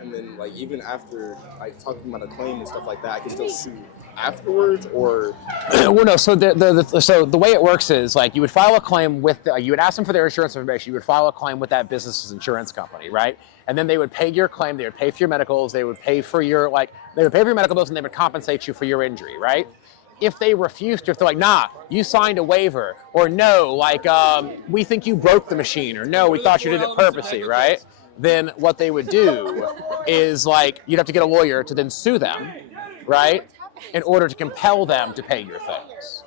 And then, like, even after, like, talking about a claim and stuff like that, I can still sue afterwards, or? Well, no. So the way it works is, like, you would file a claim with, you would ask them for their insurance information. You would file a claim with that business's insurance company, right? And then they would pay your claim. They would pay for your medicals. They would pay for your, they would pay for your medical bills, and they would compensate you for your injury, right? If they refuse to, if they're like, nah, you signed a waiver, or no, like, we think you broke the machine, or no, we thought you did it purposely, right? Then what they would do is, like, you'd have to get a lawyer to then sue them, right? In order to compel them to pay your things,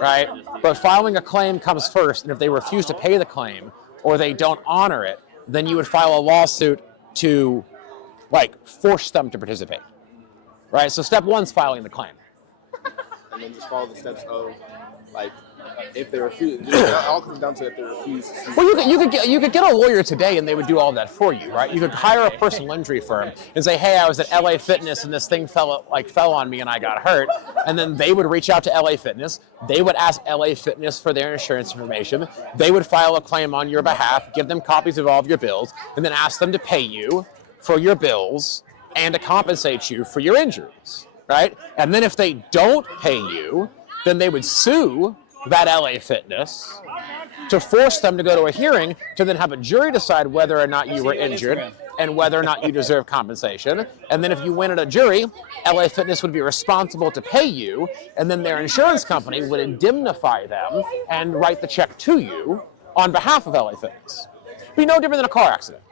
right? But filing a claim comes first, and if they refuse to pay the claim or they don't honor it, then you would file a lawsuit to, like, force them to participate, right? So step one's filing the claim. And then just follow the steps of, like, if they refuse. It all comes down to if they refuse. Well, you could get a lawyer today, and they would do all of that for you, right? You could hire a personal injury firm and say, hey, I was at LA Fitness and this thing fell on me and I got hurt, and then they would reach out to LA Fitness. They would ask LA Fitness for their insurance information. They would file a claim on your behalf, give them copies of all of your bills, and then ask them to pay you for your bills and to compensate you for your injuries, right? And then if they don't pay you, then they would sue that LA Fitness to force them to go to a hearing to then have a jury decide whether or not you were injured and whether or not you deserve compensation. And then if you win at a jury, LA Fitness would be responsible to pay you, and then their insurance company would indemnify them and write the check to you on behalf of LA Fitness. It'd be no different than a car accident.